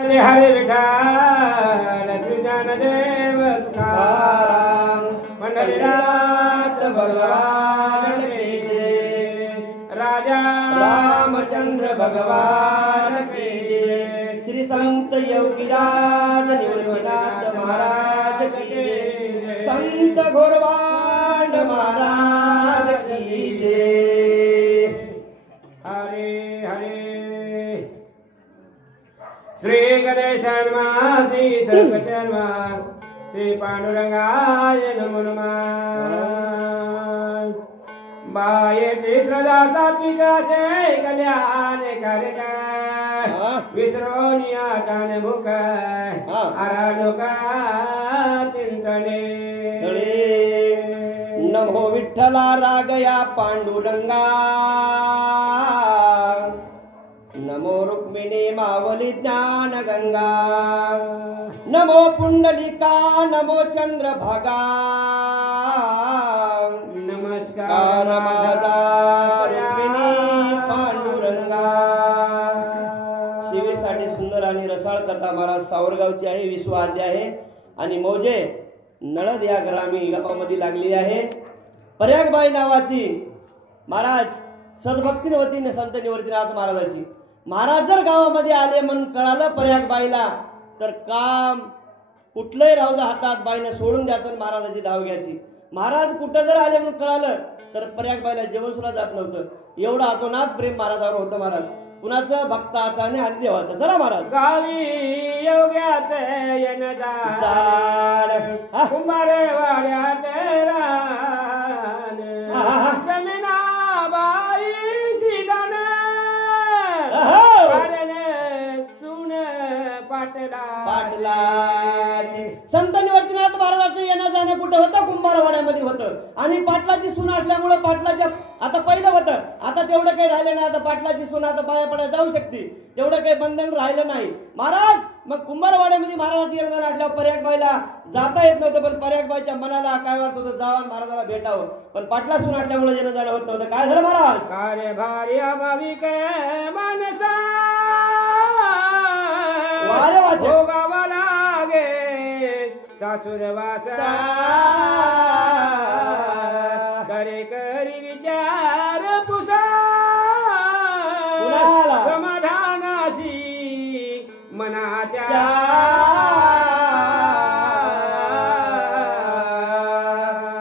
हरे विठ्ठल श्री ज्ञानदेव तुकाराम पंढरीनाथ भगवान की जय। राजा रामचंद्र भगवान की जय। श्री संत योगीराज निवृत्तीनाथ महाराज की जय। संत घोरवाड महाराज की जय। हरे हरे। श्री गणेशान्मा श्री सर्वशर्मा श्री पांडुरंगाय नमो नमः। बायेची श्रद्धा तात्विकाशे कल्याण करता विसरोनिया कान भूक आराधोका चिंतने। नमो विठ्ठला रागया पांडुरंगा नमो रुक्मिणी मावली ज्ञान गंगा नमो पुंडलिका नमो चंद्रभागा नमस्कार माझा रुक्मिणी पांडुरंगा। शिवेसाठी सुंदर आणि रसाळ कथा महाराज सावरगावची आहे, 20वा अध्याय आहे आणि मौजे नळद या ग्रामीण गावामध्ये लागली आहे। पर्यागबाई नावाची महाराज सद्भक्तीने वतीने संत निवृत्तीनाथ महाराजाची। महाराज जर गावामध्ये आले म्हणून कळालं पर्यागबाईला तर काम कुठलंही राहू द्या हातात बाईने सोडून द्यायचं, महाराजाची धाव घ्यायची। महाराज कुठं जर आले म्हणून कळालं तर पर्यागबाईला जेवण सुद्धा जात नव्हतं। एवढं अतोनात प्रेम महाराजावर होतं। महाराज कुणाचं भक्ताचं आणि आधी देवाचं। चला महाराज गावी योग्याचं येन जाड कुंभारे वाड्याचे रान जमीनाबाई शिदान सुन पाटलाची। संत निवृत्तीनाथ महाराजांचं येणं जाणं कुठं होतं? कुंभारवाड्यामध्ये होतं। आणि पाटलाची सून असल्यामुळे पाटलाच्या आता पहिलं होतं, आता तेवढं काही राहिलं नाही। आता पाटलाची सून आता पाया पडायला जाऊ शकते, तेवढं काही बंधन राहिलं नाही। महाराज मग कुंभारवाड्यामध्ये महाराजांचं येणं जाणं असल्यावर पर्यागबाईला जाता येत नव्हतं, पण पर्यागबाईच्या मनाला काय वाटत होतं जावं महाराजाला भेटावं, पण पाटला सून असल्यामुळे येणं जाणं होत नव्हतं। काय झालं महाराज? कार्य भार्या भाविक मानसा भोगावा लागे सासुर वासा करे करी विचार पुसा समाधानाशी मनाच्या।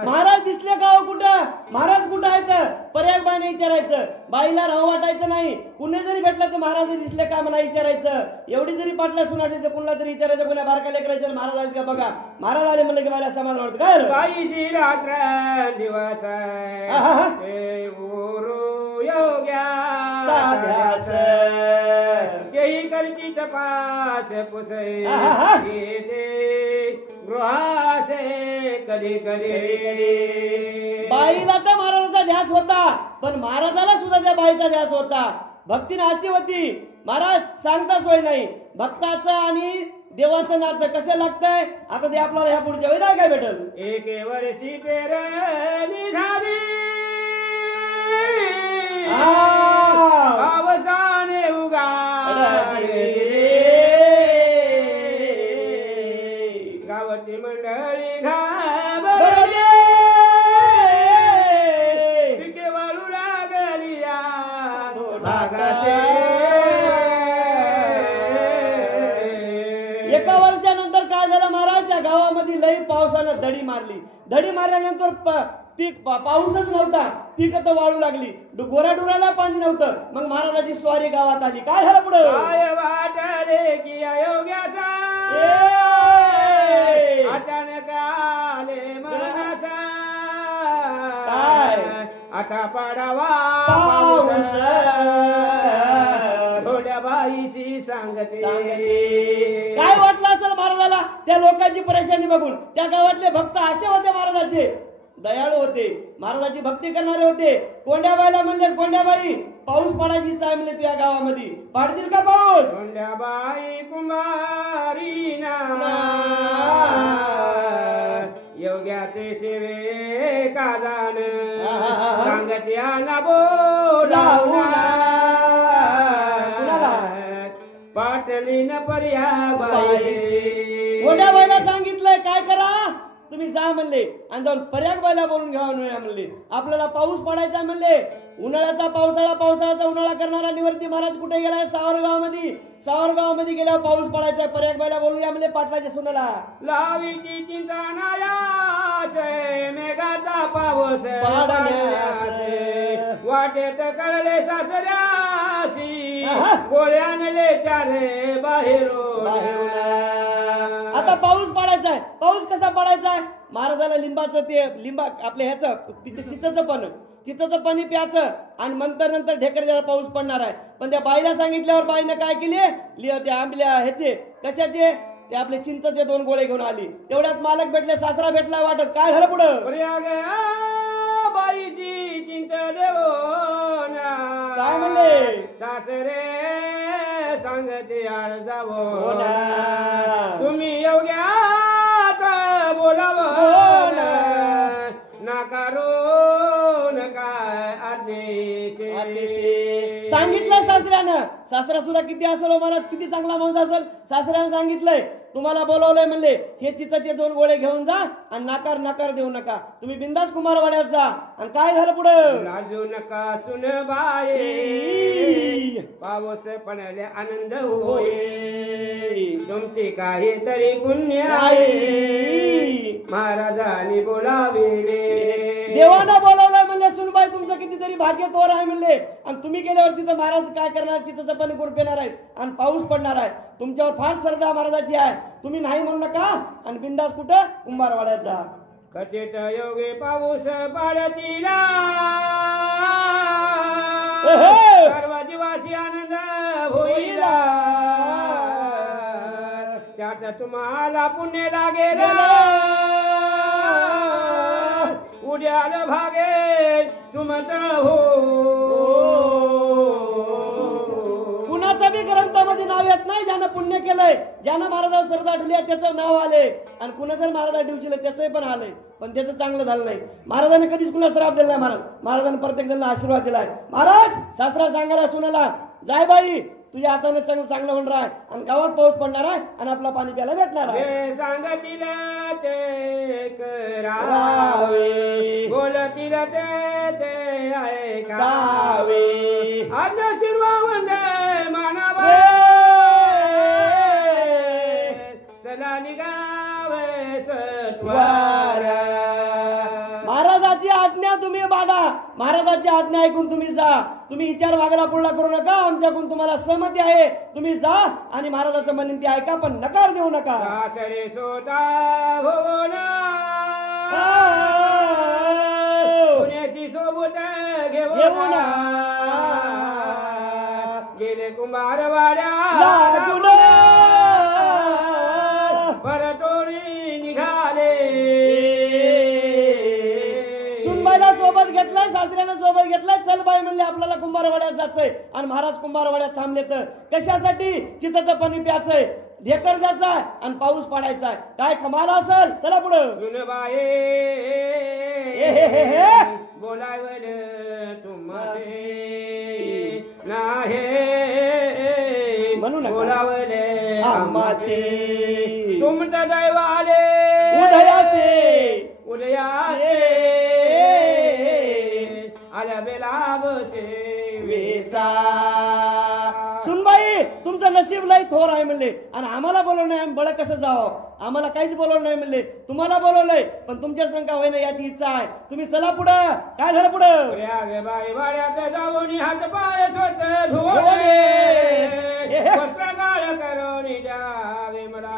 महाराज दिसले गाव कुठं? महाराज कुठं आहेत? पर्यागबाईने विचारायचं, बाईला राहू वाटायचं नाही। कुणी जरी भेटलं तर महाराज दिसले का म्हणा विचारायचं। एवढी जरी पाटला सुनायची तर कुणाला तरी विचारायचं, कोणा बारका लेकरायचं महाराज आहेत का बघा। महाराज आले म्हणलं की मला समाधान वाटतं। काय बाईची रात्र दिवस तेही करची तपास पुसे गृहासे कधी कधी। बाईला तर महाराजांचा ध्यास होता, पण महाराजाला सुद्धा त्या बाईचा ध्यास होता। भक्तीने अशी होती महाराज सांगता सोय नाही। भक्ताचं आणि देवाचं नातं कसं लागतंय आता ते आपल्याला ह्या पुढच्या वेळी काय भेटल। एक वर्षी पेरणी झाली पावसाने उगाली गावाची मंडळी घाबरली पिके वाळू लागली भागाचे। एका वर्षानंतर काय झालं महाराज? त्या गावामध्ये लई पावसानं धडी मारली। धडी मारल्यानंतर पीक पाऊसच नव्हता, पीक तर वाळू लागली, गोराडुराला पाणी नव्हतं। मग महाराजाची स्वारी गावात आली। काय झालं पुढे? काय वाटले की अयोग्याचा अचानक आले मनाचा आता पडावा पाऊस थोड्या बाईशी सांगते। काय वाटलं असेल महाराजाला त्या लोकांची परेशानी बघून? त्या गावातले भक्त असे होते महाराजाचे, दयाळू होते, महाराजाची भक्ती करणारे होते। कोंड्याबाईला म्हणले, कोंड्याबाई पाऊस पडायची चाय म्हणले तुझ्या गावामध्ये, पाडतील का पाऊस? कोंड्याबाई कुमारी ना योग्याचे सेवे का जाण सांगत्या ना बोलावून पाट म्हणली न पर्याबाई. मोठ्या बाईला सांगितलंय काय करा तुम्ही जा म्हणले आणि जाऊन पर्याग बाईला बोलून घ्यावा म्हणले. आपल्याला पाऊस पडायचा म्हणले. उन्हाळ्याचा पावसाळ्याचा उन्हाळा करणारा निवर्ती महाराज कुठे गेलाय? सावरगावामध्ये गेल्यावर पाऊस पडायचा. पर्याग बाईला बोलून या म्हणले पाटलाच्या सुनाला. लावीची चिंता नायास मेघाचा पाऊस वाटेत कळले सासऱ्यासी गोळ्यानले चारे बाहेरून. आता पाऊस पडायचाय. पाऊस कसा पडायचाय? महाराजाला लिंबा आपल्या ह्याचं चिताचं पाणी प्यायचं आणि नंतर ढेकर द्यायला पाऊस पडणार आहे. पण त्या बाईला सांगितल्यावर बाईनं काय केली? त्या आंबल्या ह्याचे कशाचे ते आपले चिंचचे 2 गोळे घेऊन आली. तेवढ्यात मालक भेटले, सासरा भेटला. वाटत काय झालं पुढं? बाईची चिंच देऊन काय म्हणले? सासरे सांगते आळ जावो तुम्ही योग्याच बोलावं नाकारून काय आदेश. सांगितलं सासऱ्यानं. सासरा सुद्धा किती असेल महाराज, किती चांगला माणूस असेल. सासऱ्यानं सांगितलंय तुम्हाला बोलवलंय म्हणले हे चिताचे 2 गोळे घेऊन जा आणि नकार देऊ नका. तुम्ही बिंदास कुंभारवाड्यात जा. आणि काय झालं पुढं? लाजू नका सुन बाई पाऊस पडले आनंद होय तुमची काहीतरी पुण्य आहे महाराजांनी बोलाविले. देवानं बोलावलंय म्हणले सुनबाई तुमचं कितीतरी भाग्य तोर आहे म्हणले. आणि तुम्ही गेल्यावर तिथं महाराज काय करणार? चिताचं पाणी गुरपेणार आहेत आणि पाऊस पडणार आहे. तुमच्यावर फार श्रद्धा महाराजाची आहे. तुम्ही नाही म्हणू नका आणि बिंदास कुठं कुंभारवाड्यात जा. कचित योगे पाऊस पाड्याची सर्व जीवाशी आनंद होईल त्यात तुम्हाला पुण्य लागेल उद्याल भागे तुमचं हो. कुणाचं बी ग्रंथामध्ये नाव येत नाही ज्यानं पुण्य केलंय, ज्यानं महाराजावर श्रद्धा ठेवली त्याचं नाव आले. आणि कुणा जर महाराजा ठेवशील त्याचंही पण आलंय, पण त्याचं चांगलं झालं नाही. महाराजांनी कधीच कुणा श्राप दिला नाही. महाराजांनी प्रत्येक जणांना आशीर्वाद दिलाय. महाराज सासरा सांगायला सुनाला जाय बाई तुझ्या हाताने चांगलं होणार आहे आणि गावात पाऊस पडणार आहे आणि आपला पाणी प्यायला भेटणार आहे. सांगतील ते करावे बोलतील ते ऐकावे आज शिरवावंदे मानावे चला निघावे सत्वार. महाराजाची आज्ञा तुम्ही बाळा. महाराजाची आज्ञा ऐकून तुम्ही जा. तुम्ही विचार वागला पुढला करू नका. आमच्याकडून तुम्हाला सहमती आहे. तुम्ही जा आणि महाराजाचं विनंती ऐका पण नकार देऊ नका. सासरे सोता पुण्याची सोबत घेऊन गेले कुंभारवाड्या परतोरी निघाले. सुनबाईला सोबत घेतलाय, सासऱ्यानं सोबत घेतलाय. चल बाई म्हणले आपल्याला कुंभारवाड्यात जायचंय. आणि महाराज कुंभारवाड्यात थांबले तर कशासाठी? चिताचं पाणी प्यायचंय, ढेकर द्यायचाय आणि पाऊस पडायचाय. काय कमाल असेल. चला पुढं. सुनबाई बोलावल तुम्हासे नाही म्हणून बोलावले आम्हासे तुमचं दैवाले उदयाचे आल्या बेला बसेवेचा. सुनबाई तुमचं नशीब लय थोर आहे म्हणले आणि आम्हाला बोलवलं नाही. आम्ही बळ कसं जावं? आम्हाला काहीच बोलवलं नाही म्हणले. तुम्हाला बोलवलंय पण तुमच्या शंका होईना याची इच्छा आहे. तुम्ही चला पुढं. काय झालं पुढं? बाई वाड्यात जाऊन हात पाय स्वच्छ धुवले वस्त्र गाळ करून द्यावे मला.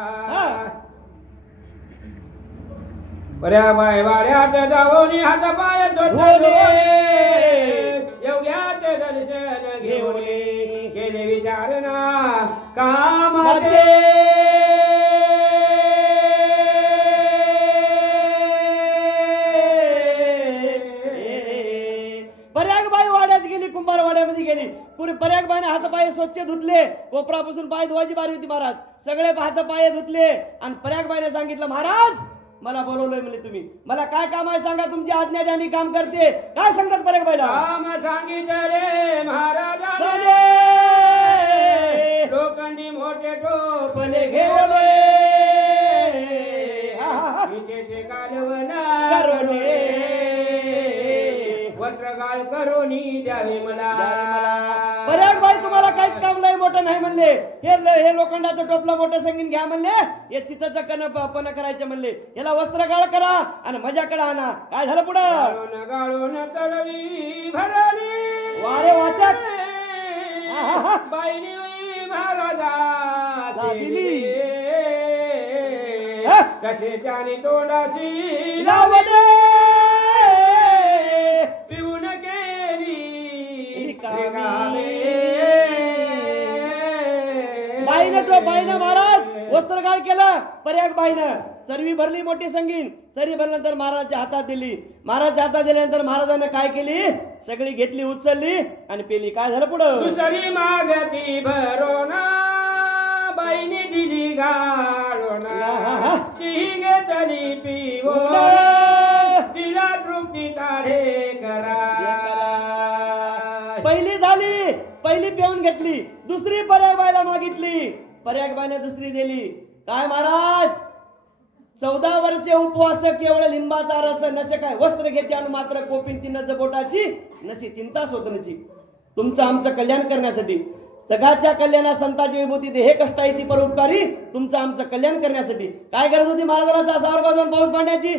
पर्या बाई वाड्यात जाऊन हात पाय स्वच्छ योग्याचे दर्शन घेऊन गेले विचारणा कामाचे. पर्यागबाई वाड्यात गेली, कुंभारवाड्यामध्ये गेली. पर्यागबाईने हातपाय स्वच्छ धुतले. कोपरापासून पाय धुवायची बारी होती महाराज. सगळे हातपाय धुतले आणि पर्यागबाईने सांगितलं महाराज मला बोलवलंय म्हणजे तुम्ही मला काय काम आहे सांगा. तुमची आज्ञा द्या मी काम करते. काय सांगतात पर्यागबाईला? काम सांगितले महाराजाने लोखंडी मोठे टोपले घेऊन विजेचे कालवना करोने वस्त्रगाळ करोनी द्यावे मला पर्याग बाई तुम्हाला काहीच काम नाही मोठं नाही म्हणले हे लोखंडाचं टोपलं मोठं संगीन घ्या म्हणले हे चिताचं पण करायचं म्हणले याला वस्त्र गाळ करा आणि मजाकडे आणा काय झालं पुढं गाळून चरवी भरली वारे वाचक बाईनी महाराजा दिली कसे त्याने तोंडाशी लावले पिऊन गेली बाईनं महाराज वस्त्रगाळ केलं पर्याग बाईनं चरवी भरली मोठी संगीन चरवी भरल्यानंतर महाराजच्या हातात दिली महाराजच्या हातात दिल्यानंतर महाराजांना काय केली सगळी घेतली उचलली आणि पेली काय झालं पुढं दुसरी मागती भरोना बाईने दिली गाळोना ती घेतली पिवो तिला तृप्ती ताडे करा पहिली झाली पहिली पिऊन घेतली दुसरी पर्याग बाईला मागितली पर्याग बाईने दुसरी दिली काय महाराज 14 वर्षे उपवास केवळ लिंबाचा रस नसे काय वस्त्र घेते आणि मात्र कोपिन तिनच बोटाची नशी चिंता सोतनची तुमचं आमचं कल्याण करण्यासाठी सगळ्याच्या कल्याणा संताची विभूती दे हे कष्ट आहे ती परोपकारी तुमचं आमचं कल्याण करण्यासाठी काय गरज होती महाराजाला सावरगाव जाऊन पाऊस पाडण्याची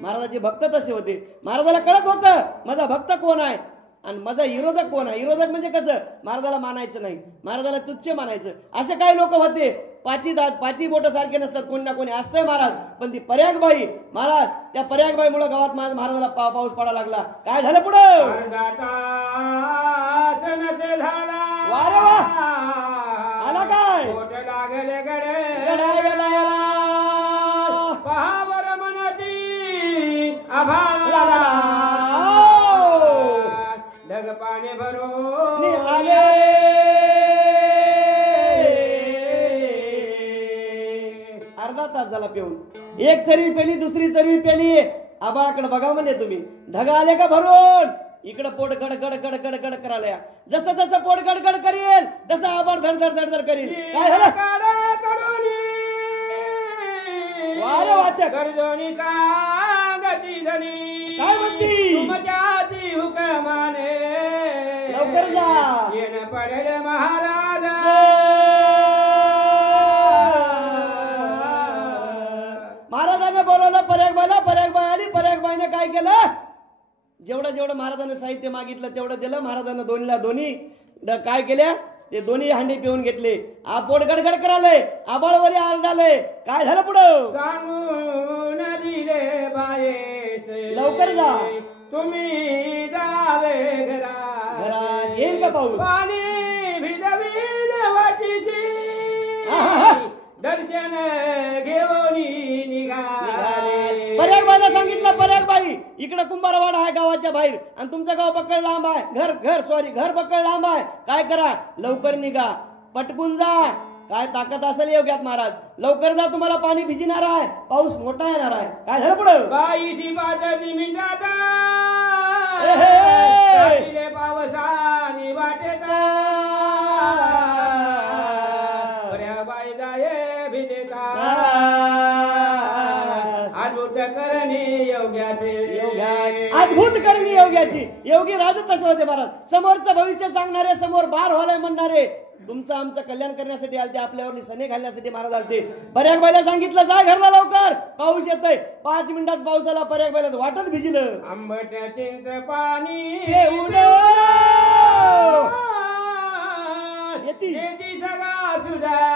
महाराजाचे भक्त तसे होते महाराजाला कळत होतं माझा भक्त कोण आहे आणि माझा विरोधक कोण आहे विरोधक म्हणजे कसं महाराजाला मानायचं नाही महाराजाला तुच्छ मानायचं असे काही लोक होते पाची बोट सारखे नसतात कोणी ना कोणी असतंय महाराज पण ती पर्यागबाई महाराज त्या पर्यागबाईमुळे गावात महाराजाला पाऊस पडायला लागला काय झालं पुढं वारे वा आला काय लागले गडे पहावर मनाची आभाळा ढग पाणी भरून आले अर्धा तास झाला पिऊन एक चरवी पेली दुसरी चरवी पेली आबाळाकडे बघा म्हणले तुम्ही ढग आले का भरून इकडे पोट गड गड गड गड गड करायला जसं जसं पोट गड गड करेल तसं आबाळ धड धड धड धड करेल काय झालं वारे वाचक गर्जोनी सांगती धनी काय म्हणती तुमच्याची हुकमाने लवकर जा येणं पडेल महाराज महाराजांना बोलवलं पर्यागबाई आली पर्यागबाईने काय केलं जेवढं महाराजांना साहित्य मागितलं तेवढं दिलं महाराजांना दोन्ही काय केल्या ते दोन्ही हांडे पिऊन घेतले पोट गडगड कराले आबाळवरी आरडाले काय झालं पुढं सांगून दिले बायेचे लवकर जा तुम्ही जावे घरात येईल का पाऊस पाणी भिजवीन वाटीशी दर्शन घेऊन निघाले पर्यागबाईला सांगितलं पर्यागबाई इकडे कुंभारवाडा आहे गावाच्या बाहेर आणि तुमचं गाव बक्कळ लांब आहे घर बक्कळ लांब आहे काय करा लवकर निघा पटकून जा काय ताकद असेल योग्यात महाराज लवकर जा तुम्हाला पाणी भिजणार आहे पाऊस मोठा येणार आहे काय झालं पुढं बाईशी पाचाची मिनिटात पावसानी वाटेत पर्यागबाई जाये भिजेता अद्भुत करणी योग्याची योगी राजू तसे होते महाराज समोरचं भविष्य सांगणारे समोर बार व्हायला म्हणणारे तुमचं आमचं कल्याण करण्यासाठी आलते आपल्यावर सने घालण्यासाठी महाराज आलते पर्यागबाईला सांगितलं जा घरला लवकर पाऊस येतोय 5 मिनिटात पावसाला पर्यागबाईला वाटत भिजलं आंबट्या चिंच पाणी येती सगळा सुजा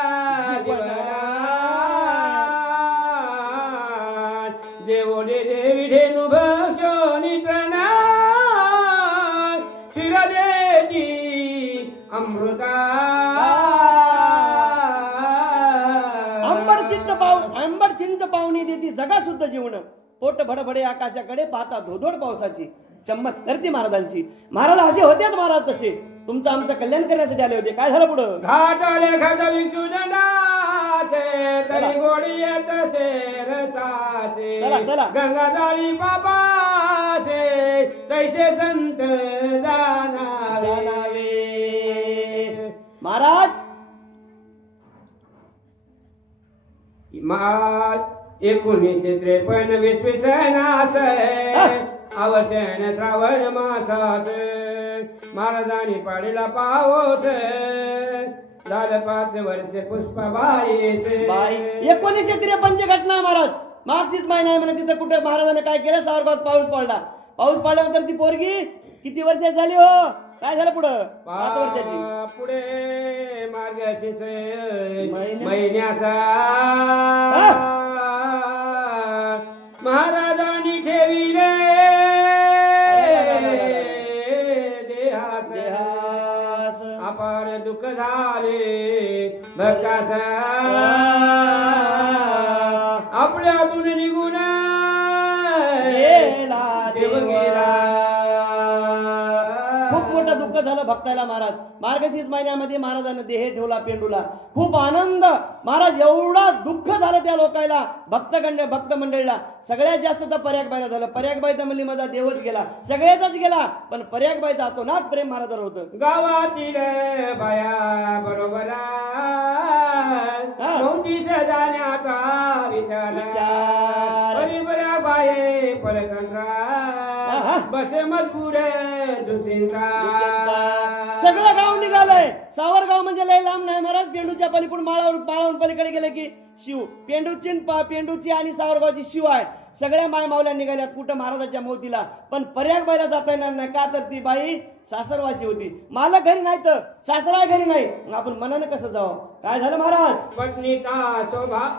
जेवढे देवी धेनु भक्षोनी त्रना शिरदेची अमृता आंबट चिंच पाहुणी देती जगा सुद्धा जीवन पोट भडभडे आकाशाकडे पाहता धोधोड पावसाची चम्मत करते महाराजांची महाराज असे होतेच महाराज तसे तुमचं आमचं कल्याण करण्यासाठी आले होते काय झालं पुढं घाटाले खडविचू जनाचे तरी गोडी येत रसाचे चला गंगा जाळी पापाचे तैसे संत जाणावे महाराज 1953 विश्वी सणास अवसन श्रावण मासास महाराजांनी पाडीला पाऊस झालं 5 वर्ष पुष्पाबाईस बाई 1953 घटना महाराज मागचीच महिना आहे म्हणे तिथं कुठे महाराजांनी काय केलं सावरगावात पाऊस पडल्यानंतर ती पोरगी किती वर्षाची झाली हो काय झालं पुढं 5 वर्षाची पुढे मार्गशीर्ष महिन्याचा महाराजांनी ठेविले देहास अपार दुःख झाले भक्ताचा आपल्यातून निघून देव गेला खूप मोठं दुःख झालं भक्ताला महाराज मार्गशीर्ष महिन्यामध्ये महाराजांना देह ठेवला पेंडूला खूप आनंद महाराज एवढा दुःख झालं त्या लोकायला भक्त मंडळीला सगळ्यात जास्त तर पर्यागबाईला झालं पर्यागबाई तर म्हणली माझा देवच गेला सगळ्याचाच गेला पण पर्यागबाईचा अतोनात प्रेम महाराजांवर होतं गावातील बाया बरोबर जाण्याचा विचार पर्यागबाई परतंत्रा बसे मजबूर दुसिंता सगळं गाव निघालंय सावरगाव म्हणजे लय लांब नाही महाराज पेंडूच्या पलीकडून माळावरून पलीकडे गेले की शिव पेंडूची आणि सावरगावची शिव आहे सगळ्या माय मावल्या निघाल्यात कुठं महाराजाच्या मोतीला पण पर्यागबाईला जाता येणार नाही का तर ती बाई सासरवासी होती मालक घरी नाही तर सासरा घरी नाही मग आपण मनानं कसं जावं काय झालं महाराज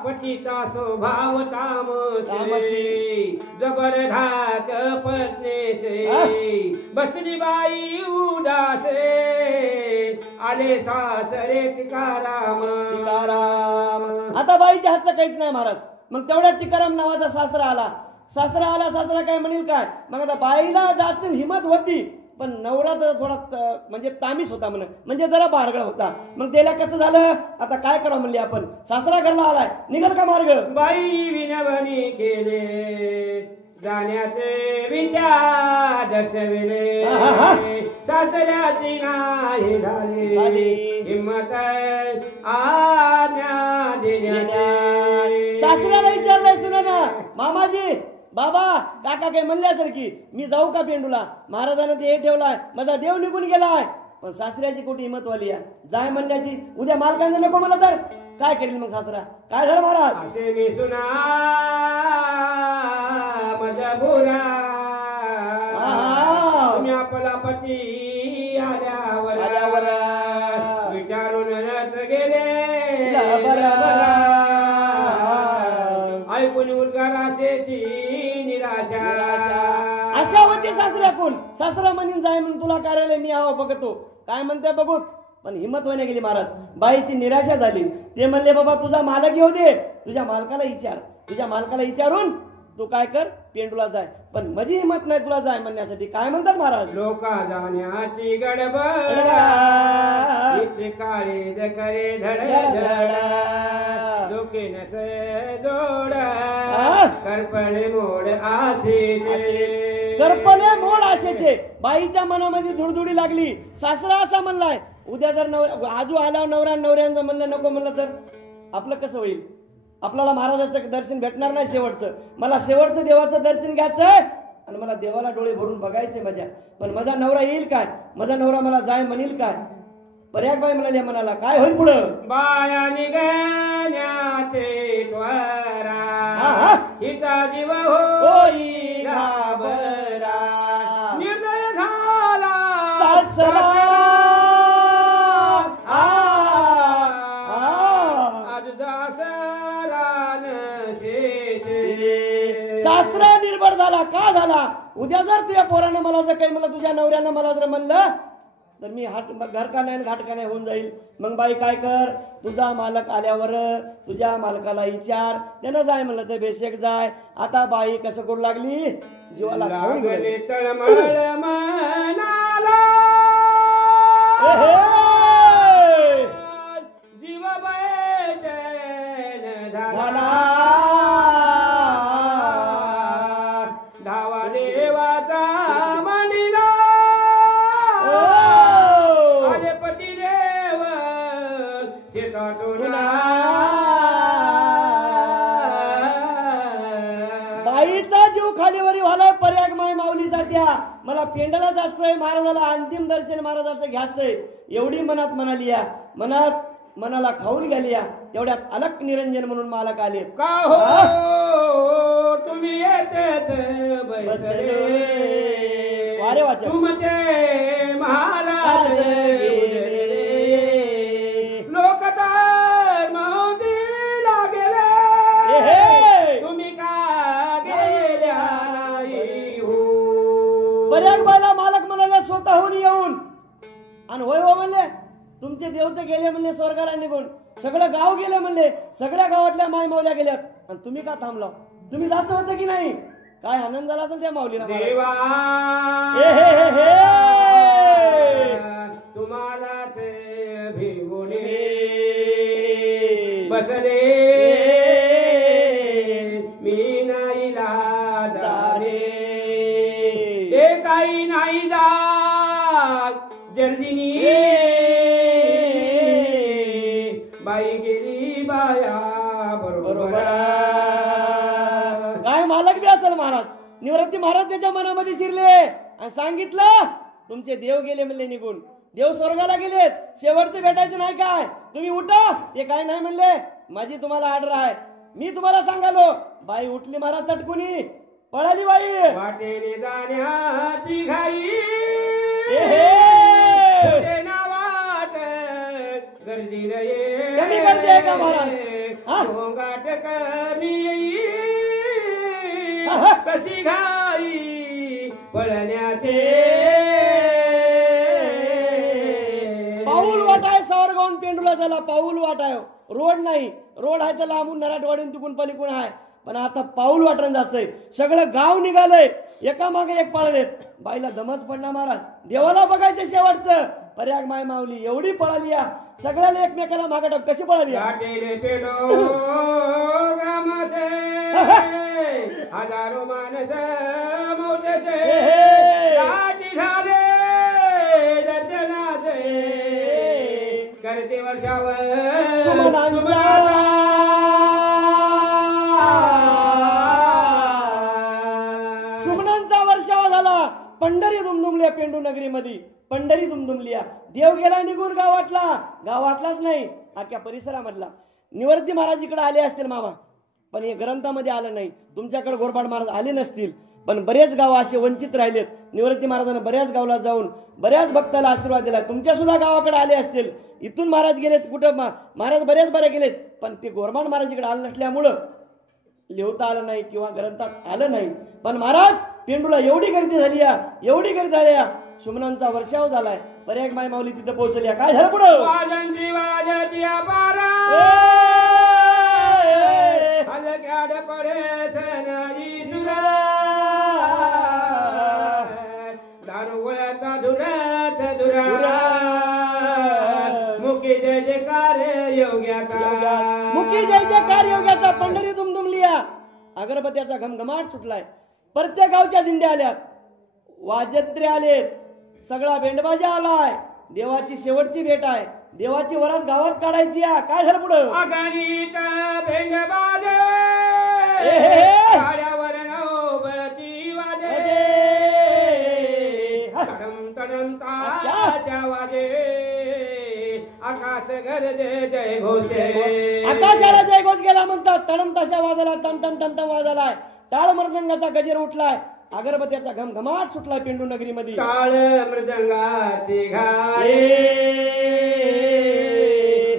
पतीचा स्वभाव तामसी जबर धाक पत्नीसे बसली बाई उदासे आले सासरे टिकाराम आता बाईच्या हातचं काहीच नाही महाराज मग तेवढ्या टिकाराम नावाचा सासरा आला सासरा काय म्हणेल काय मग आता बाईला जास्त हिंमत होती पण नवरा तर थोडा म्हणजे तामीस होता म्हणजे जरा बारगळा होता मग त्याला कसं झालं आता काय करावं म्हणले आपण सासरा घरला आलाय निघाल का मार्ग बाई विनवणी केले जाण्याचे विचार दर्शविले सासऱ्याची नाही झाली हिम्मत आज्ञा दिल्याची सासऱ्याला विचारलंय सुना ना मामाजी बाबा काका काही म्हणल्यासारखी मी जाऊ का पेंडूला महाराजांना ते ठेवलाय माझा देव निघून गेलाय पण सासऱ्याची कुठे हिंमत वाली आहे जाय म्हणण्याची उद्या मालकांना नको मला तर काय करेल मग सासरा काय झालं महाराज असे मी सुना माझा बोरा तुम्ही आपला पती आल्यावर विचारून गेले ऐकून उद्गाराची निराशा अशा होती सासऱ्या कोण सासरा म्हणून जाय म्हणून तुला कार्यालय मी आहो बघतो काय म्हणते बघू पण हिंमत होण्या गेली महाराज बाईची निराशा झाली ते म्हणले बाबा तुझा मालक येऊ दे तुझ्या मालकाला विचारून तू काय कर पेंडूला जाय पण माझी हिंमत नाही तुला जाय म्हणण्यासाठी काय म्हणतात महाराज लोका जाण्याची गडबड काळी जकरे धड डोके नसे जोड करपणे मोड आशेचे बाईच्या मनामध्ये धुडधुडी लागली सासरा असा म्हणलाय उद्या जर आजू आल्यावर नवऱ्यांचं म्हणलं नको म्हणलं तर आपलं कसं होईल आपल्याला महाराजाचं दर्शन भेटणार नाही शेवटचं मला शेवटचं देवाचं दर्शन घ्यायचंय आणि मला देवाला डोळे भरून बघायचे माझ्या पण माझा नवरा येईल काय माझा नवरा मला जाय म्हणील काय पर्यागबाई म्हणाले मनाला काय होईल पुढं बाया निघण्याचे त्वरा हिचा जीव होई घाबरा निर्णय झाला सासरा सासरा निर्भर झाला का झाला उद्या जर तुझ्या पोरानं मला जर काही मला तुझ्या नवऱ्यानं मला जर म्हणलं तर मी घर का नाही घाट का नाही होऊन जाईल मग बाई काय कर तुझा मालक आल्यावर तुझ्या मालकाला विचार त्यानं जाय म्हणलं तर बेशक जाय आता बाई कसं करू लागली जीवाला लागले तळमळ मनाला जीव बेचैन झाला धावा देवाचा मंदिरा अरे पतिदेव शेतातून बाईचा जीव खालीवरी व्हायला पर्याग माय माऊलीचा त्या मला पेंडाला जायचंय महाराजाला अंतिम दर्शन महाराजाचं घ्यायचंय एवढी मनात म्हणाली या मनाला खाऊन गेली या तेवढ्यात अलक निरंजन म्हणून मालक आले का हो तुम्ही येतेच बसले वारे वाचा तुमचे महाराज लोक तर मौतीला गेले तुम्ही का गेल्या पर्याग बायला मालक म्हणाले स्वतःहून येऊन आणि होय हो म्हणले तुमचे देवते गेले म्हणले स्वर्गाला निघून सगळं गाव गेले म्हणले सगळ्या गावातल्या माय माऊल्या गेल्यात आणि तुम्ही का थांबला तुम्ही जायचं होतं की नाही काय आनंद झाला असेल त्या माऊलीला देवा तुम्हालाच भिवून बसले मी नाही जाणे ते काही नाही जात जल्दीनी बाई गेली बाया बरोबर काय मालक बी असेल महाराज निवृत्ती महाराज त्याच्या मनामध्ये शिरले आणि सांगितलं तुमचे देव गेले म्हणले निघून देव स्वर्गाला गेलेत शेवटचे भेटायचे नाही काय तुम्ही उठा ते काय नाही म्हणले माझी तुम्हाला ऑर्डर आहे मी तुम्हाला सांगालो बाई उठली महाराज चटकुनी पळाली बाई वाटेने जाण्याची घाई वाट गर्दी कमी गर्दी आहे का महाराज गोंगाट कमी कशी घाई पळण्याचे पाऊल वाट आहे सावरगावून पेंडूला झाला पाऊल वाट आहे रोड नाही रोड आहे तर लांबून नराटवाडीन तिकून पलीकडून आहे पण आता पाऊल वाटण जायचंय सगळं गाव निघालंय एकामागे एक पाळलेत बाईला दमच पडणार महाराज देवाला बघायचं शेवटचं पर्याग माय माऊली एवढी पळाली या सगळ्याला एकमेकाला मागट कशी पळाली हजारो माणस मोठेचे झाले दर्शनाचे करते वर्षावर सुमनांचा वर्षावा झाला पंढरी दुमदुमल्या पेंडू नगरीमध्ये पंढरी दुमदुमलिया देव गेला निघून गावातलाच नाही अख्ख्या परिसरामधला निवृत्ती महाराज इकडे आले असतील मामा पण हे ग्रंथामध्ये आलं नाही तुमच्याकडे गोरपाड महाराज आले नसतील पण बरेच गाव असे वंचित राहिलेत निवृत्ती महाराजांना बऱ्याच गावला जाऊन बऱ्याच भक्ताला आशीर्वाद दिला तुमच्या सुद्धा गावाकडे आले असतील इथून महाराज गेलेत कुठं महाराज बरेच बरे गेलेत पण ते गोरपाड महाराज इकडे आलं नसल्यामुळं लिहता आलं नाही किंवा ग्रंथात आलं नाही पण महाराज पेंडूला एवढी गर्दी झाली एवढी गर्दी झाली सुमनांचा वर्षाव झालाय पर्याग माय माऊली तिथे पोहोचल्या काय झालं पुढं दारुगोळ्याचा धुरा मुखी जय जयकार योग्याचा पंढरी दुमदुमलिया अगरबत्त्याचा घमघमाट सुटलाय प्रत्येक गावच्या दिंड्या आल्यात वाजत्रे आलेत सगळा बेंडबाजा आलाय देवाची शेवटची भेट आहे देवाची वरात गावात काढायची काय झालं पुढं अगणित बेंडबाजे गाड्यावर नवबची वाजे तडम तडम ताशा वाजे आकाश गरजे जय घोषे आकाशाला जय घोष गेला म्हणतात तडम ताशा वाजला टमटम टमटम वाजलाय टाळ मृदंगाचा गजर उठलाय अगरबत्त्याचा घमघमाट सुटलाय पेंडू नगरीमध्ये टाळ मृदंगाची घाई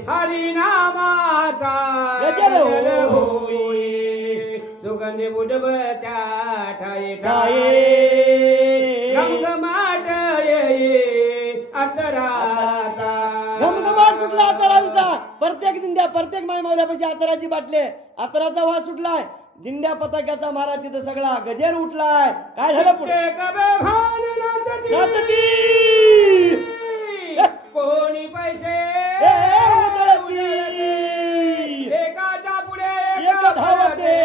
हरिनामाचा गजर होई सुगंधी बुडबच्या ठाई घमघमाट येई अतराचा घमघमाट सुटला अतरांचा प्रत्येक दिंड्या प्रत्येक माय मावल्यापाशी अतराची बाटले अतराचा वास सुटलाय दिंड्या पताक्याचा महाराज तिथं सगळा गजेर उठलाय काय झालं पुढे कोणी पैसे एकाच्या पुढे एक धावते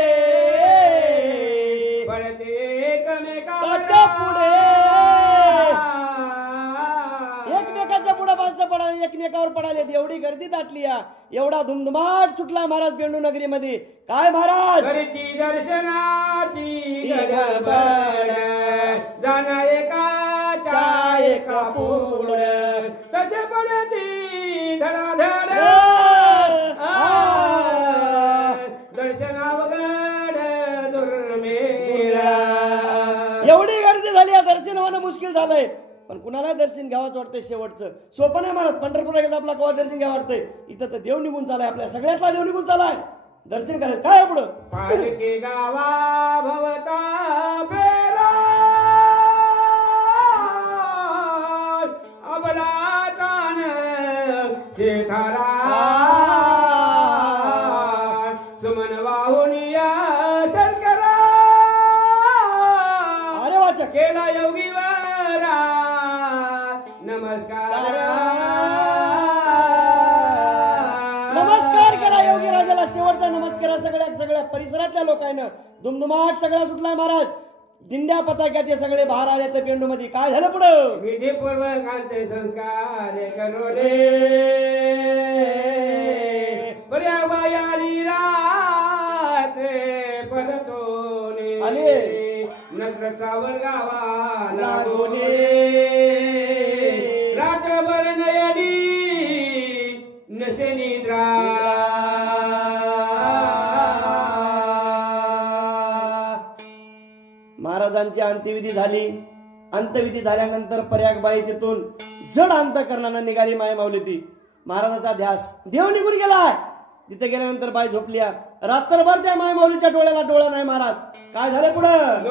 पडते एकमेकाच्या पुढे एकमेकाच्या पुढे माणसं पडाले एकमेकावर पडाले एवढी गर्दी दाटली या. एवढा धुमधुमाट सुटला महाराज पेंडू नगरीमध्ये. काय महाराज घरची दर्शनाची गडबड जाणं एकाच्या एका पुढ तसे पडायची धडाधड दर्शनावगड दुर्मिळ. एवढी गर्दी झाली या दर्शन होणं मुश्किल झालंय. पण कुणाला दर्शन घ्यावंच वाटतंय शेवटचं. सोपं नाही महाराज. पंढरपूरला गेलं आपला केव्हा दर्शन घ्यावं वाटतंय. इथं तर देव निघून चालाय. आपल्या सगळ्यातला देव निघून चालाय. दर्शन करायचं काय पुढं. पालखी गावा भवता फेरा अबला चाण शेठारा सुमन वाहुनिया शंकरा. अरे वाचक केला योगीवरा नमस्कार. नमस्कार करा योगी राजाला. शेवटचा नमस्कार सगळ्या परिसरातल्या लोकांना. धुमधुमाट सगळा सुटलाय महाराज. दिंड्या पताक्याचे सगळे बाहेर आले तर पेंडू मध्ये. काय झालं पुढं. विधीपूर्वकांचे संस्कार करोले बऱ्या बायाली रात्रे परतोने आले. नगरचावर गावा लागोने रात्रभर नयनी नसे निद्रा. महाराजांची अंत्यविधी झाली. अंत्यविधी झाल्यानंतर पर्यागबाई तिथून जड अंतकरणानं निघाली. माय माऊली ती. महाराजाचा ध्यास देव निघून गेलाय. तिथे गेल्यानंतर बाई झोपल्या. रात्रभर त्या माय माऊलीच्या डोळ्याला डोळा नाही महाराज. काय झालं पुढं.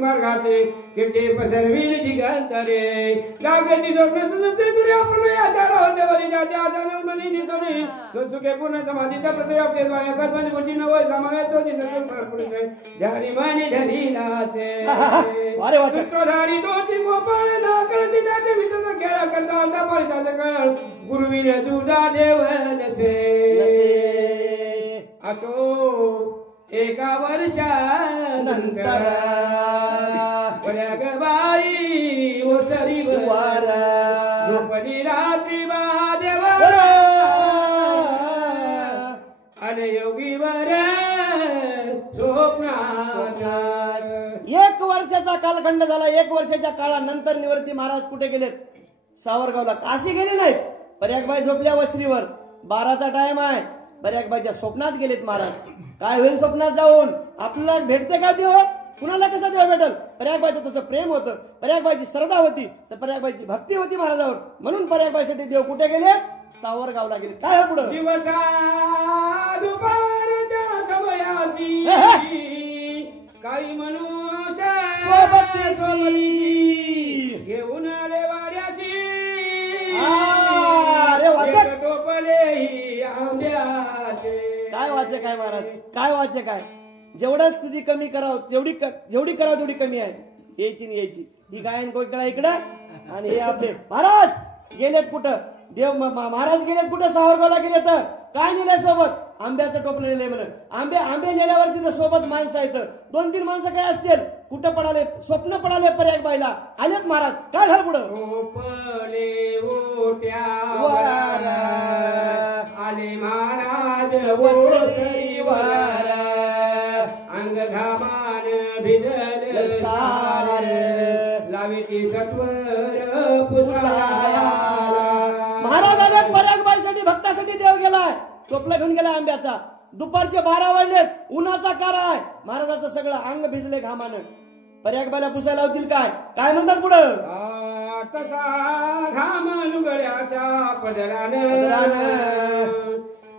मार्गाचे किटे पसरविल दिगंतरे जागृती सुखे पूर्ण समाधीचा प्रत्येक नवय समावेश झाली मानी धरीलाचे अरे वाचा. सूत्रधारी तोची गोपाळ ना कळती त्याचे विचार खेळा करता आता परिताचा कळ गुरुविने तुझा देव नसे असो एका वर्षानंतर पर्यागबाई ओसरी वर झोपली रात्री बादेव आणि योगीवर स्वप्नात. 1 वर्षाचा कालखंड झाला. 1 वर्षाच्या काळानंतर निवृत्ती महाराज कुठे गेलेत. सावरगावला. काशी गेले नाहीत. पर्यागबाई झोपल्या वसरीवर. 12चा टाइम आहे. पर्यागबाईच्या स्वप्नात गेलेत महाराज. काय होईल स्वप्नात जाऊन. आपल्याला भेटते का देव. कुणाला कसा देव भेटल. पर्यागबाईचं तसं प्रेम होतं. पर्यागबाईची श्रद्धा होती. पर्यागबाईची भक्ती होती महाराजावर. म्हणून पर्यागबाईसाठी देव कुठे गेले. सावरगावला गेले. काय पुढे. दिवसा दुपारच्या समयाची काही मनुष्य सोबतीसी घेऊन आले वाड्याची अरे वाचक. टोपले आंब्याचे. काय वाचे काय महाराज. काय वाचे काय. जेवढं स्तुती कमी करावं जेवढी करावं तेवढी कमी आहे. यायची ही गायन कोकळा इकडं आणि हे आपले महाराज गेलेत कुठं. देव महाराज गेलेत कुठं. सावरगावला गेले तर काय नेलंय सोबत. आंब्याचं टोपलं नेलंय म्हणून. आंबे नेल्यावर तिथं सोबत माणसं आहेत. 2-3 माणसं काय असतील. कुठं पडाले. स्वप्न पडाले पर्यागबाईला. आलेत महाराज. काय झालं पुढं. टोपले ओट्यावर आले महाराज वसईवर. अंग घामान भिजल सार लाविती सत्वर पुसाया. महाराज आले पर्यागबाईसाठी भक्तासाठी देव गेलाय. टोपला घेऊन गेला आंब्याचा. दुपारचे 12 वाजलेत. उन्हाचा कार आहे. महाराजाचं सगळं अंग भिजले घामानं. पर्यागबाईला पुसायला होतील काय. काय म्हणतात पुढं. तसा घाम लुगड्याच्या पदरानं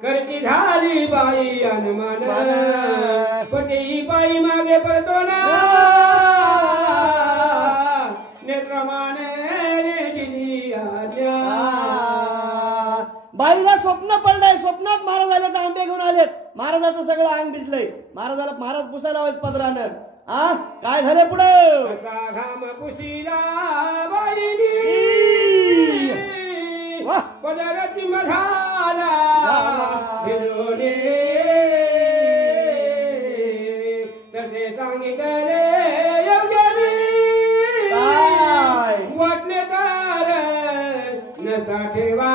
करती झाली बाई अनुमान पटी बाई मागे परतो ना नेत्रमाने दिली आज्ञा. बाईला स्वप्न पडलंय. स्वप्नात महाराज आले तर आंबे घेऊन आलेत. महाराजाचं सगळं अंग भिजलंय. महाराज पुसायला हवेत पदरानं. काय झाले पुढे. तसा घाम पुशीला बाई पदराची मधाला भिजवणे तसे सांगितले योग्य नसा ठेवा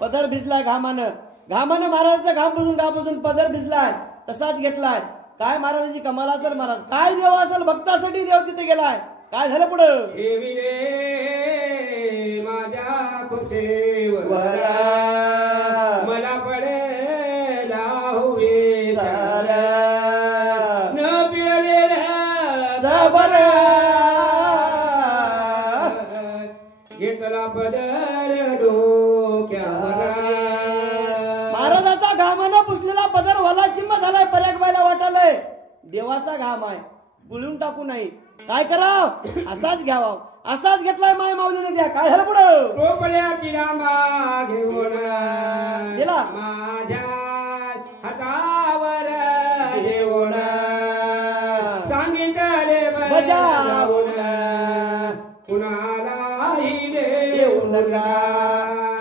पदर भिजलाय घामानं महाराजांचा घाम बुजून पदर भिजलाय तसाच घेतलाय. काय महाराजांची कमाल असेल महाराज, काय देव असेल, भक्तासाठी देव तिथे गेलाय. काय झालं पुढं? ठेविले माझ्या खुशेवर मला पडेला होवे सारा न पिळलेल्या जबर घेतला पदर डोक्यावर. महाराजाचा घामानं पुसलेला पदर वाला चिम्म झालाय. पर्याक बायला वाटालय देवाचा घाम आहे, गुळून टाकू नाही. काय कराव? असाच घ्यावा. असाच घेतलाय माय माऊलीने द्या. काय झालं पुढं? टोपल्या किरामा घेऊन दिला माझ्या हातावर घेऊन सांगितले बजावून कुणालाही देऊ नका.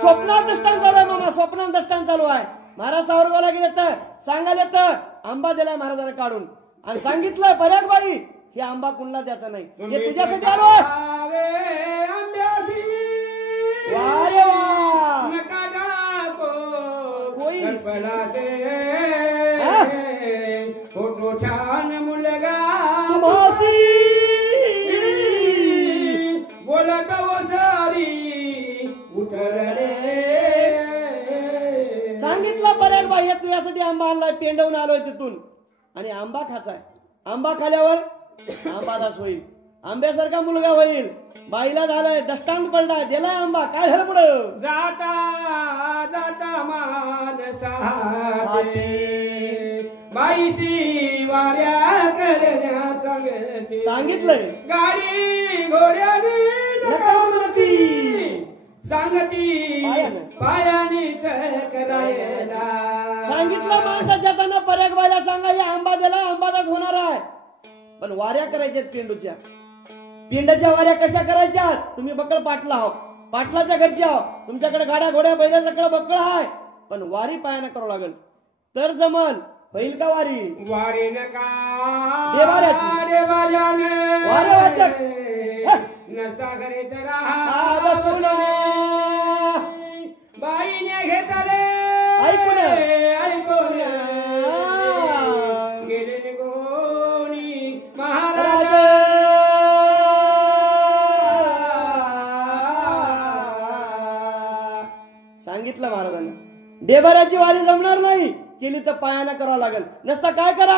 स्वप्नात दृष्टांत चालू आहे मामा, स्वप्नात दृष्टांत चालू आहे. महाराज सावरगावला गेले तर सांगायला येतं आंबा दिलाय महाराजांना काढून आणि सांगितलं पर्याक बाई हे आंबा कुणला द्यायचा नाही, हे तुझ्यासाठी आलोय. वारे वा फोटो छान मुलगा तुम्हासी बोलत वसारी उतरले. सांगितलं पर्याक बाई हे तुझ्यासाठी आंबा आणलाय, पेंडवून आलोय तिथून आणि आंबा खाचाय. आंबा खाल्यावर आंबादास होईल, आंब्यासारखा मुलगा होईल. बाईला झालंय दष्टांत पडलाय, दिलाय आंबा. काय झालं पुढं? जाता जाता मानसा हाती बाईची वाऱ्या करण्या सांगते. सांगितलंय गाडी घोड्याने नका म्हणती सांगती पायानं. पायानीच करायला. सांगितलं माणसाच्या त्यांना पर्याक बायला सांगा हे आंबा दिला, आंबादास होणार आहे. पण वाऱ्या करायच्यात पेंडूच्या. पेंडाच्या वाऱ्या कशा करायच्या? तुम्ही बक्कळ पाटला आहो, पाटलाच्या घरचे आहो, तुमच्याकडे गाड्या घोड्या बैला सगळं बक्कळ आहे, पण वारी पायानं करावं लागेल तर जमल. होईल का वारी? वारी नका देवाऱ्याची देवाऱ्याने वारे वाचक नसता घरीच बसून बाईने घेतले ऐकून ऐकून गेले निघोनी महाराज. सांगितलं महाराजांना देवाऱ्याची वारी जमणार नाही, केली तर पायानं करावं लागेल. नसता काय करा,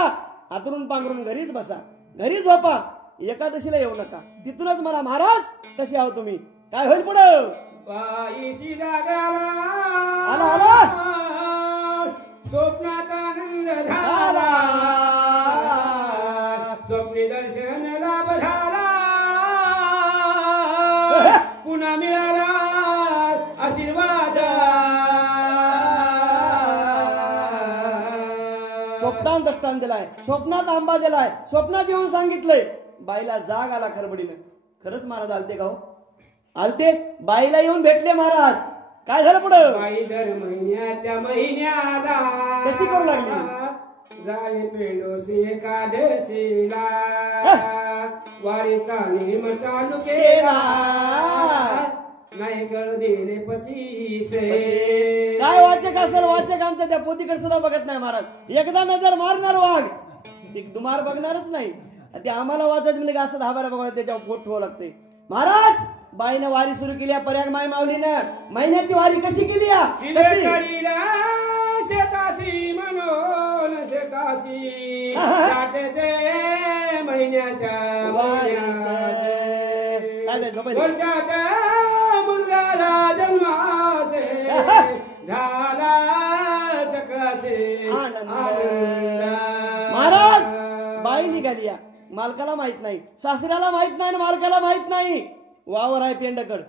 आतरून पांघरून घरीच बसा, घरी झोपा, एकादशीला येऊ नका. तिथूनच मला महाराज कसे आहो तुम्ही, काय होईल पुढं? बाईची जागाला आला आला स्वप्नाचा आनंद झाला, स्वप्नी दर्शन लाभ झाला, पुन्हा मिळाला आशीर्वाद. स्वप्नात दष्टांत दिलाय, स्वप्नात आंबा दिलाय, स्वप्नात येऊन सांगितलंय. बाईला जाग आला खरबडीनं. खरंच महाराज आलते का हो? आलते. बाईला येऊन भेटले महाराज. काय झालं पुढं? बाई दर महिन्याच्या महिन्याला कशी करू लागली? जाई पेंडोची एकादशीला वारीचा नियम चालू केला, नाही कळू देणे पतीसे. काय वाचक असेल वाचक आमच्या त्या पोतीकडे सुद्धा बघत नाही महाराज. एकदा नजर मारणार वाघ, ती दुमार बघणारच नाही. ते आम्हाला वाचायचं म्हणजे असं धाबारा बघा त्याच्यावर पोट ठेवावं लागते. महाराज बाईनं वारी सुरू केली, पर्याग माय माऊलीनं महिन्याची वारी कशी केली? शेताशी म्हणून शेताशी महिन्याच्या वर्षात मुलगाला जन्माचे झाला चक्राचे आनंद. महाराज बाई निघाली, मालकाला माहित नाही, सासऱ्याला माहित नाही, मालकाला माहित नाही. वावर आहे पेंडकड,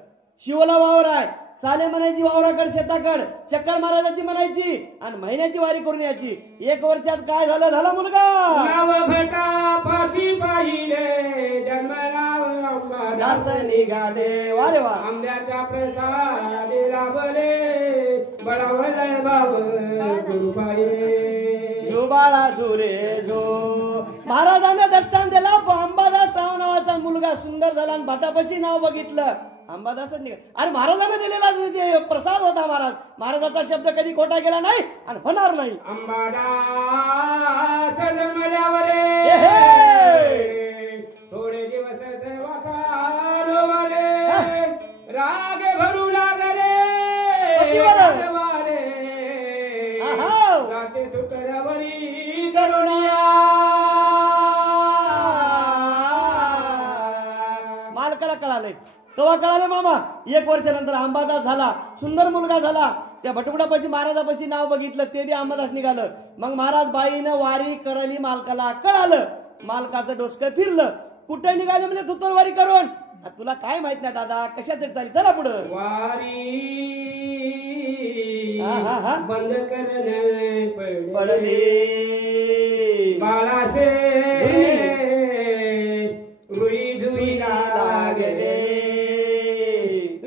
शिवला वावर आहे, चाले म्हणायची वावराकड शेताकड, चक्कर मारायची म्हणायची आणि महिन्याची वारी करून यायची. एक वर्षात काय झालं? झाला मुलगा. नाव भटा फाशी पाहिले जन्मनाव दास निघाले. वारे वा. आंब्याचा प्रसाद लाभले बळावले बाब गुरुबाई जो बाळा जो रे जो. महाराजांना दष्टांत दिला. अंबादास राव नावाचा मुलगा सुंदर झाला आणि भाटापाशी नाव बघितलं अंबादासच निघाल. अरे महाराजांना दिलेला ते प्रसाद होता महाराज. महाराजाचा शब्द कधी खोटा गेला नाही आणि होणार नाही. अंबादास जन्मल्यावर थोडे दिवस राग भरू लागले जाते तुकरावरी करुणिया. मालकाला कळाले. तेव्हा कळाले मामा 1 वर्षानंतर अंबादास झाला, सुंदर मुलगा झाला. त्या भटुकडापाशी महाराजापाशी नाव बघितलं, ते बी अंबादास निघालं. मग महाराज बाईनं वारी करली, मालकाला कळालं. मालकाचं डोसकं फिरलं. कुठे निघाले म्हणजे तुतरवारी करून. तुला काय माहित नाही दादा कशासाठी चालली, चला पुढं. वारी बंद करणे पडली बाळासे रुई झुई लागले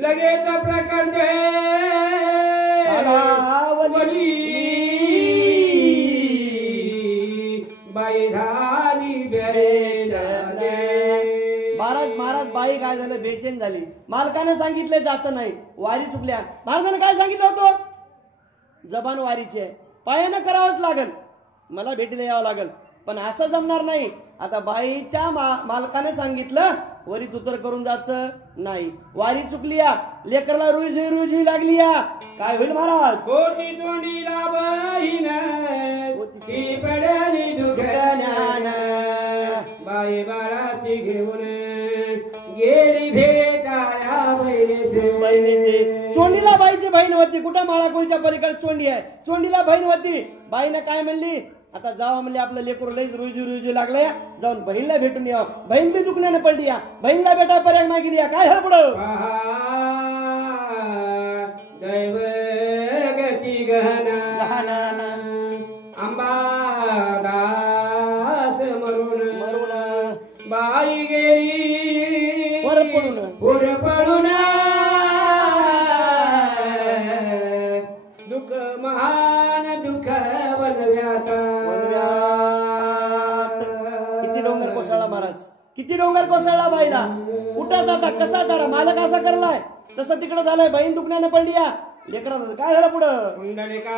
लगेच प्रकरते बाई झाली महाराज बाई काय झालं, बेचैन झाली. मालकाने सांगितलं जायचं नाही, वारी चुकल्या. महाराजांना काय सांगितलं होतं, जबान वारीची आहे, पायानं करावंच लागल, मला भेटीला यावं लागल. पण असं जमणार नाही. आता बाईच्या मालकाने सांगितलं वरी तुतर करून जायचं नाही. वारी चुकली या, लेकरला रुई लागली या, काय होईल महाराज. कोटी तोंडीला बहीण ती पडली दुःखानं बाई बाळाशी घेऊन गेली भेटाया बहिणीचे. चोंडीला बाईची बहीण होती. कुठं माळाकोळीच्या पलीकडे चोंडी आहे, चोंडीला बहीण होती. बाईनं काय म्हणली, आता जावा म्हणले आपलं लेकरू लईच रुई लागलंय, जाऊन बहीणला भेटून या. बहीण बी दुखण्याने पडली या, बहीणला भेटा पर्याय मागितली या. काय झालं पुढं, दैव गती गहना अंबादास मरून बाई गेली वर पडून दुःख महान दुःख वनव्यात. किती डोंगर कोसळला महाराज, किती डोंगर कोसळला बाईला. कुठं जाता कसा तारा, मालक असा करलाय तसं तिकडं झालंय. बहीण दुखण्यानं पडली या, लेकरा काय झालं पुढं. कुंडलिका